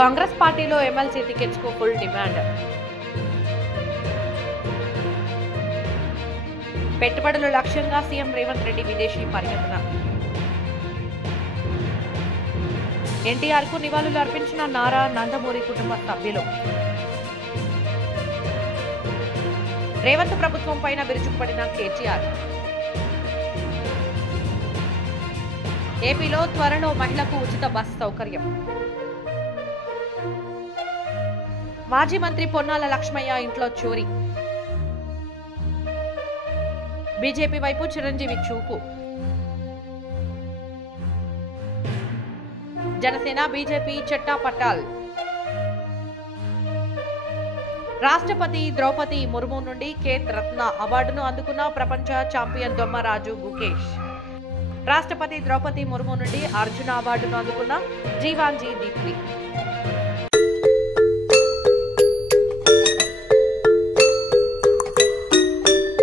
కాంగ్రెస్ పార్టీలో MLC tickets కు full demand. పెట్టుబడుల లక్ష్యంగా సీఎం రేవంత్ రెడ్డి విదేశీ పర్యటన. ఎన్టీఆర్ కు నివాళులు అర్పించిన నారా నందమూరి కుటుంబ సభ్యులు. రేవంత్ ప్రభుత్వం పైన విరుచుకుపడిన కేటీఆర్. ఏపీలో త్వరలో మహిళకు ఉచిత బస్ సౌకర్యం. మాజీ మంత్రి పొన్నాల లక్ష్మయ్య ఇంట్లో చోరీ. బీజేపీ వైపు చిరంజీవి చూపు. జనసేన బీజేపీ చెట్టాపట్టాల్. రాష్ట్రపతి ద్రౌపది ముర్ము నుండి ఖేత్ రత్న అవార్డును అందుకున్న ప్రపంచ ఛాంపియన్ దొమ్మరాజు గుకేష్. రాష్ట్రపతి ద్రౌపది ముర్ము నుండి అర్జున అవార్డును అందుకున్న జీవాంజీ దీప్తి.